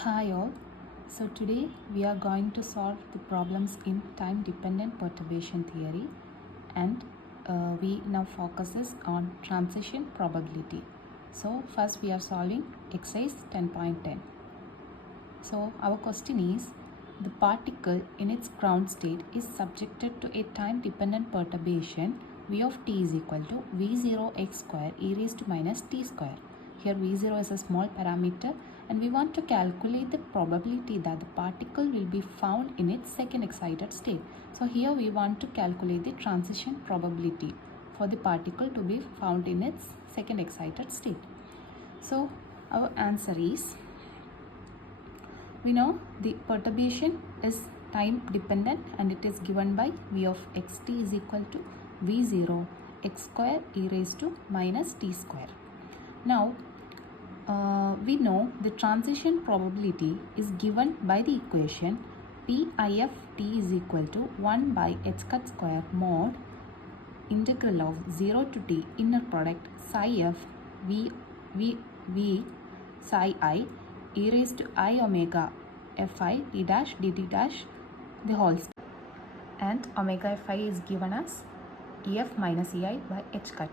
Hi all. So today we are going to solve the problems in time dependent perturbation theory, and we now focuses on transition probability. So first we are solving exercise 10.10. So our question is, the particle in its ground state is subjected to a time dependent perturbation v of t is equal to v0 x square e raised to minus t square. Here v0 is a small parameter and we want to calculate the probability that the particle will be found in its second excited state. So here we want to calculate the transition probability for the particle to be found in its second excited state. So our answer is, we know the perturbation is time dependent and it is given by v of xt is equal to v0 x square e raised to minus t square. Now we know the transition probability is given by the equation p if t is equal to 1 by h cut square mod integral of 0 to t inner product psi f v psi I e raised to I omega fi t dash dt dash the whole square, and omega fi is given as ef minus ei by h cut.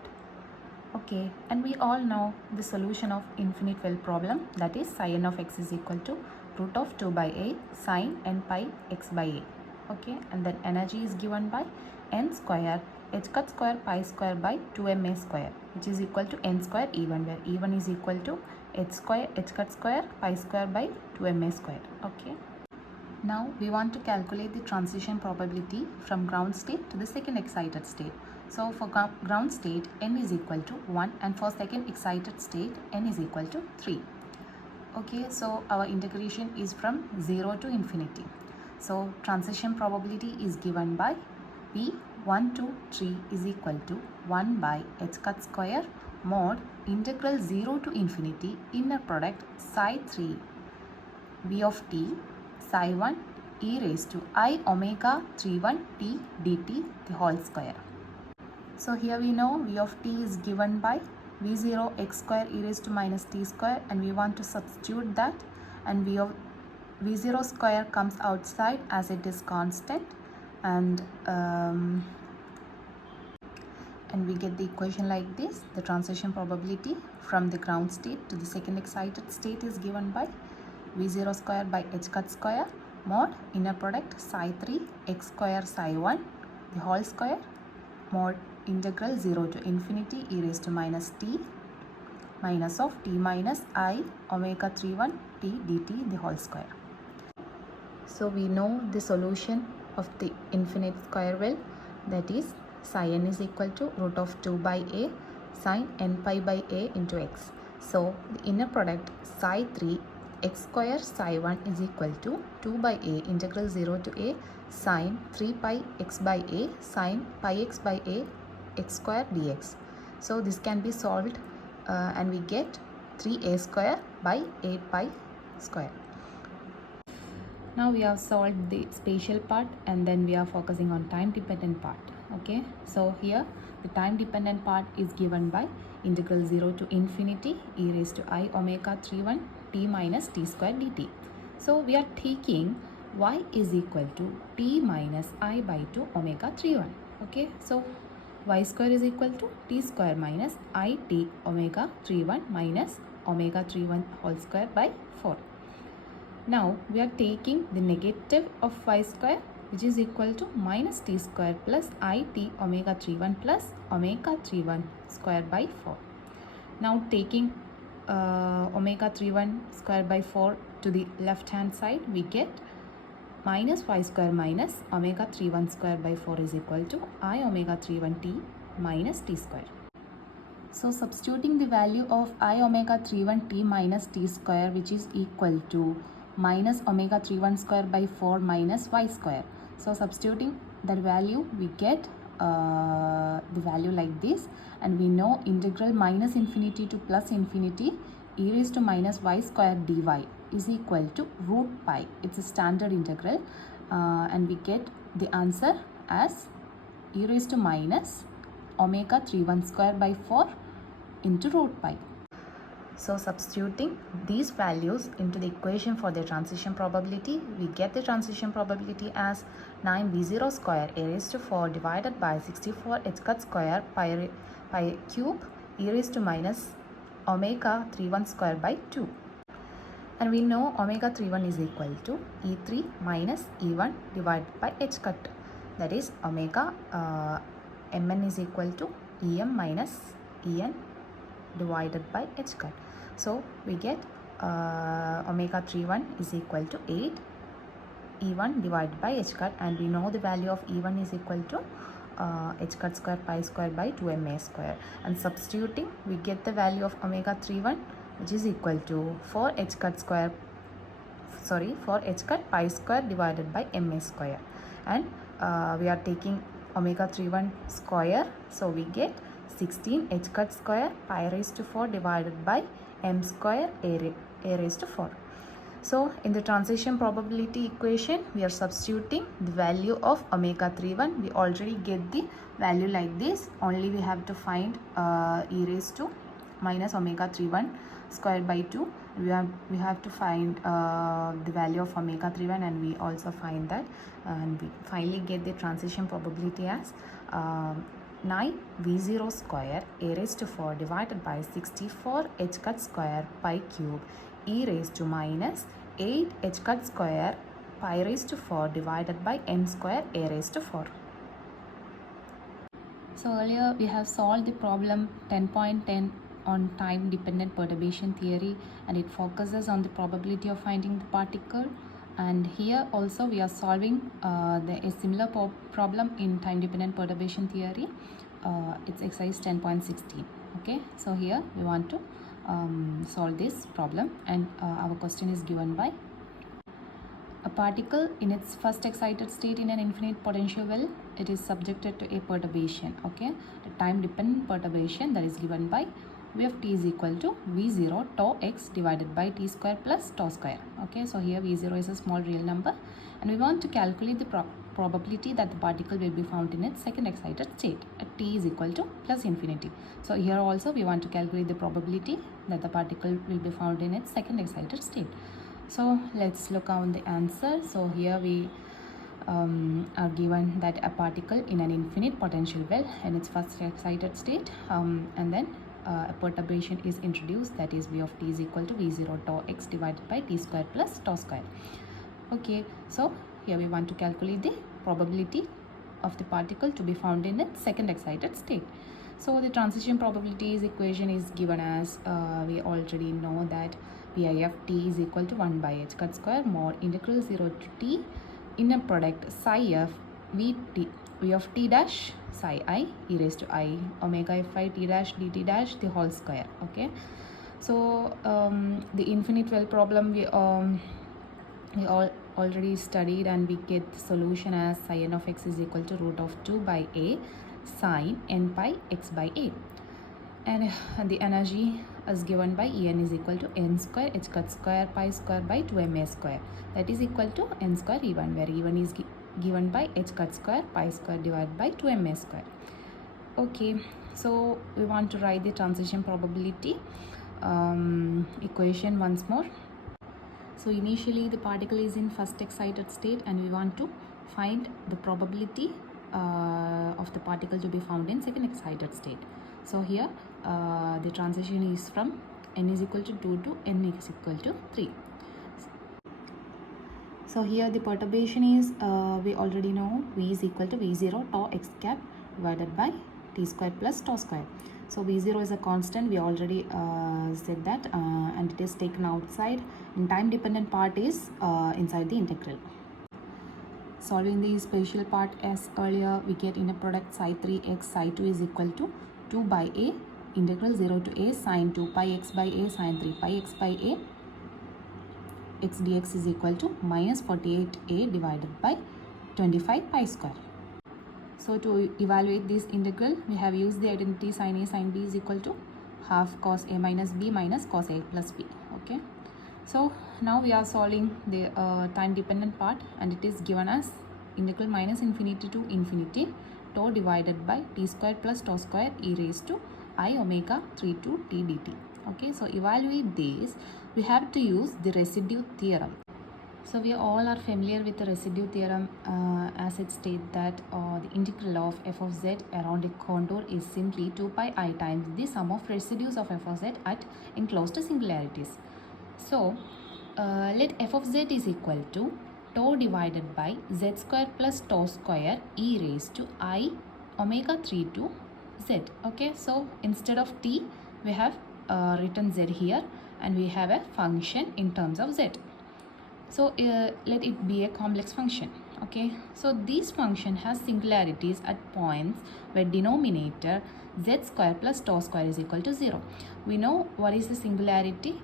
Okay, and we all know the solution of infinite well problem, that is psi n of x is equal to root of 2 by a sine n pi x by a. Okay, and then energy is given by n square h cut square pi square by 2ma square, which is equal to n square e1, where e1 is equal to h square h cut square pi square by 2ma square. Okay, now we want to calculate the transition probability from ground state to the second excited state. So for ground state n is equal to 1 and for second excited state n is equal to 3. Okay, so our integration is from 0 to infinity. So transition probability is given by p1 to 3 is equal to 1 by h cut square mod integral 0 to infinity inner product psi 3 v of t psi 1 e raised to I omega 31 t dt the whole square. So here we know v of t is given by v0 x square e raised to minus t square, and we want to substitute that, and v0 square comes outside as it is constant, and we get the equation like this. The transition probability from the ground state to the second excited state is given by v0 square by h cut square mod inner product psi 3 x square psi 1 the whole square mod integral 0 to infinity e raised to minus t minus of t minus I omega 31 t dt the whole square. So we know the solution of the infinite square well, that is psi n is equal to root of 2 by a sine n pi by a into x. So the inner product psi 3 x square psi 1 is equal to 2 by a integral 0 to a sine 3 pi x by a sine pi x by a x square dx. So this can be solved and we get 3a square by 8 pi square. Now we have solved the spatial part and then we are focusing on time dependent part. Okay, so here the time dependent part is given by integral 0 to infinity e raised to I omega 31 t minus t square dt. So we are taking y is equal to t minus I by 2 omega 31. Okay, so y square is equal to t square minus I t omega 31 minus omega 31 whole square by 4. Now we are taking the negative of y square, which is equal to minus t square plus I t omega 31 plus omega 31 square by 4. Now taking omega 31 square by 4 to the left hand side, we get minus y square minus omega 31 square by 4 is equal to I omega 31 t minus t square. So substituting the value of I omega 31 t minus t square, which is equal to minus omega 31 square by 4 minus y square. So substituting that value, we get the value like this, and we know integral minus infinity to plus infinity e raised to minus y square dy is equal to root pi. It's a standard integral, and we get the answer as e raised to minus omega 31 square by 4 into root pi. So substituting these values into the equation for the transition probability, we get the transition probability as 9v0 square a raised to 4 divided by 64 h cut square pi cube e raised to minus omega 31 square by 2. And we know omega 31 is equal to E3 minus E1 divided by h cut. That is omega mn is equal to Em minus En divided by h cut. So we get omega 31 is equal to 8 E1 divided by h cut, and we know the value of E1 is equal to h cut square pi square by 2ma square, and substituting we get the value of omega 31, which is equal to 4 h cut pi square divided by ma square, and we are taking omega 31 square, so we get 16 h cut square pi raised to 4 divided by m square a raised to 4. So in the transition probability equation, we are substituting the value of omega 31. We already get the value like this. Only we have to find e raised to minus omega 31 square by 2. We have to find the value of omega 31, and we also find that, and we finally get the transition probability as 9v0 square a raised to 4 divided by 64 h cut square pi cube e raised to minus 8 h cut square pi raised to 4 divided by m square a raised to 4. So earlier we have solved the problem 10.10 on time dependent perturbation theory, and it focuses on the probability of finding the particle. And here also we are solving a similar problem in time dependent perturbation theory. It's exercise 10.16. okay, so here we want to solve this problem, and our question is given by: a particle in its first excited state in an infinite potential well, it is subjected to a perturbation. Okay, the time dependent perturbation that is given by v of t is equal to v0 tau x divided by t square plus tau square. Okay, so here v0 is a small real number, and we want to calculate the probability that the particle will be found in its second excited state at t is equal to plus infinity. So here also we want to calculate the probability that the particle will be found in its second excited state. So let's look on the answer. So here we are given that a particle in an infinite potential well in its first excited state, and then a perturbation is introduced, that is v of t is equal to v0 tau x divided by t square plus tau square. Okay, so here we want to calculate the probability of the particle to be found in its second excited state. So the transition probabilities equation is given as we already know that vi of t is equal to 1 by h cut square mod integral 0 to t inner product psi of v of t dash psi I e raised to I omega fi t dash dt dash the whole square. Okay, so the infinite well problem we already studied, and we get the solution as psi n of x is equal to root of 2 by a sine n pi x by a, and the energy is given by En is equal to n square h cut square pi square by 2ma square, that is equal to n square E1, where E1 is given by h cut square pi square divided by 2ma square. Okay, so we want to write the transition probability equation once more. So initially the particle is in first excited state, and we want to find the probability of the particle to be found in second excited state. So here the transition is from n is equal to 2 to n is equal to 3. So here the perturbation is we already know v is equal to v0 tau x cap divided by t square plus tau square. So v0 is a constant, we already said that, and it is taken outside, and time dependent part is inside the integral. Solving the spatial part as earlier, we get inner product psi 3x psi 2 is equal to 2 by a integral 0 to a sine 2 pi x by a sine 3 pi x by a x dx is equal to minus 48a divided by 25 pi square. So to evaluate this integral, we have used the identity sin a sin b is equal to half cos a minus b minus cos a plus b. Okay, so now we are solving the time dependent part, and it is given as integral minus infinity to infinity tau divided by t square plus tau square e raised to I omega 3 to t dt. Okay, so evaluate this, we have to use the residue theorem. So we all are familiar with the residue theorem, as it states that the integral of f of z around a contour is simply 2 pi I times the sum of residues of f of z at enclosed singularities. So let f of z is equal to tau divided by z square plus tau square e raised to I omega 3 to z. Okay, so instead of t we have written z here, and we have a function in terms of z. So let it be a complex function. Okay, so this function has singularities at points where denominator z square plus tau square is equal to 0. We know what is the singularity.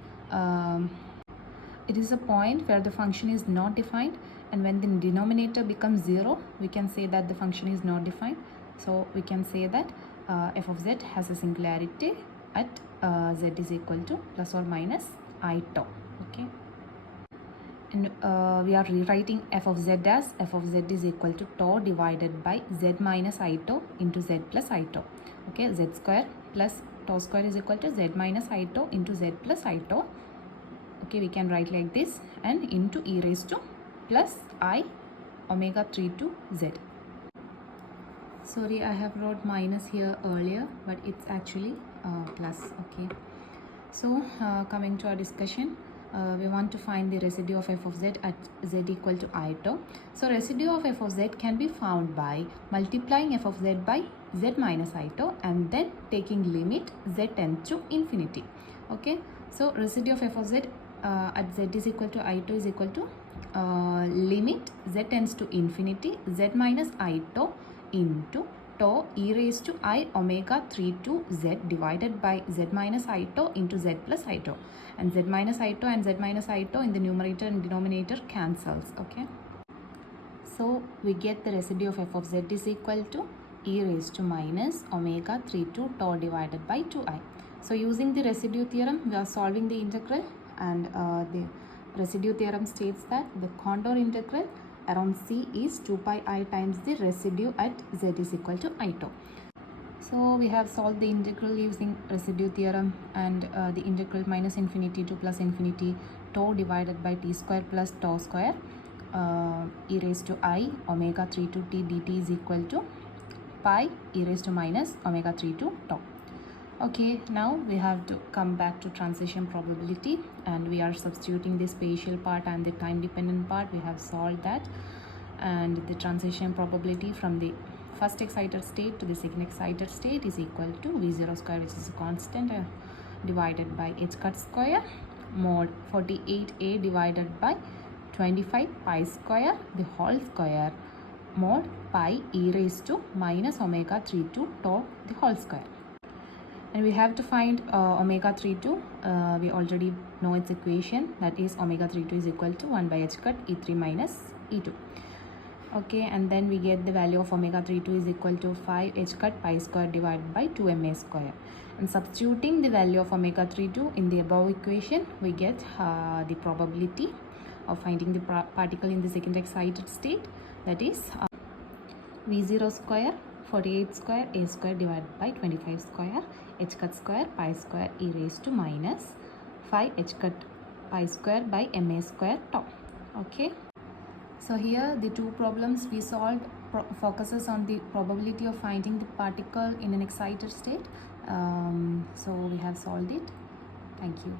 It is a point where the function is not defined, and when the denominator becomes 0, we can say that the function is not defined. So we can say that f of z has a singularity at z is equal to plus or minus I tau. Okay, and we are rewriting f of z as f of z is equal to tau divided by z minus I tau into z plus I tau. Okay, z square plus tau square is equal to z minus I tau into z plus I tau. Okay, we can write like this, and into e raised to plus I omega 3 to z. Sorry, I have wrote minus here earlier, but it's actually plus. Okay, so coming to our discussion, we want to find the residue of f of z at z equal to I tau. So residue of f of z can be found by multiplying f of z by z minus I tau and then taking limit z tends to infinity. Okay, so residue of f of z at z is equal to I tau is equal to limit z tends to infinity z minus I tau into tau e raised to I omega 3 to z divided by z minus I tau into z plus I tau, and z minus I tau and z minus I tau in the numerator and denominator cancels. Okay, so we get the residue of f of z is equal to e raised to minus omega 3 to tau divided by 2i. So using the residue theorem, we are solving the integral, and the residue theorem states that the contour integral around C is 2 pi I times the residue at z is equal to I tau. So we have solved the integral using residue theorem, and the integral minus infinity to plus infinity tau divided by t square plus tau square e raised to I omega 3 to t dt is equal to pi e raised to minus omega 3 to tau. Okay, now we have to come back to transition probability, and we are substituting the spatial part and the time dependent part. We have solved that, and the transition probability from the first excited state to the second excited state is equal to v0 square, which is a constant, divided by h cut square mod 48a divided by 25 pi square the whole square mod pi e raised to minus omega 3 to tau the whole square. And we have to find omega 32. We already know its equation, that is omega 32 is equal to 1 by h cut e3 minus e2. Okay, and then we get the value of omega 32 is equal to 5 h cut pi square divided by 2ma square. And substituting the value of omega 32 in the above equation, we get the probability of finding the particle in the second excited state, that is v0 square 48 square a square divided by 25 square h cut square pi square e raised to minus 5 h cut pi square by ma square tau. Okay, so here the two problems we solved focuses on the probability of finding the particle in an excited state. So we have solved it. Thank you.